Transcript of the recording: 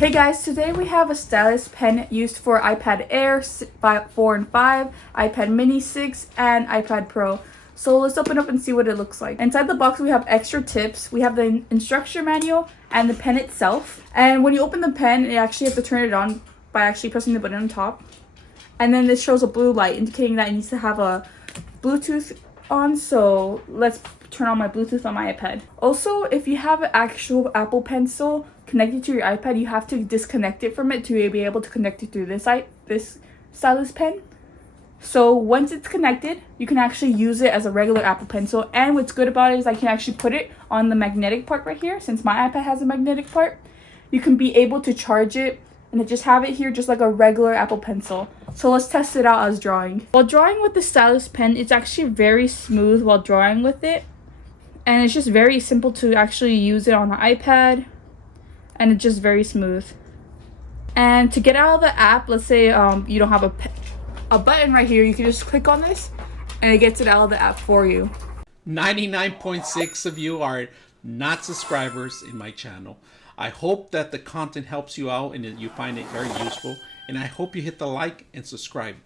Hey guys, today we have a stylus pen used for iPad Air 4 and 5, iPad Mini 6, and iPad Pro. So let's open up and see what it looks like. Inside the box we have extra tips. We have the instruction manual and the pen itself. And when you open the pen, you actually have to turn it on by actually pressing the button on top. And then this shows a blue light indicating that it needs to have a Bluetooth on. So let's turn on my Bluetooth on my iPad. Also, if you have an actual Apple Pencil connected to your iPad, you have to disconnect it from it to be able to connect it through this stylus pen. So once it's connected, you can actually use it as a regular Apple Pencil. And what's good about it is I can actually put it on the magnetic part right here. Since my iPad has a magnetic part, you can be able to charge it and just have it here just like a regular Apple Pencil. So let's test it out as drawing. While drawing with the stylus pen, it's actually very smooth while drawing with it. And it's just very simple to actually use it on the iPad. And it's just very smooth. And to get out of the app, let's say you don't have a button right here, you can just click on this and it gets it out of the app for you. 99.6 of you are not subscribers in my channel. I hope that the content helps you out and that you find it very useful. And I hope you hit the like and subscribe.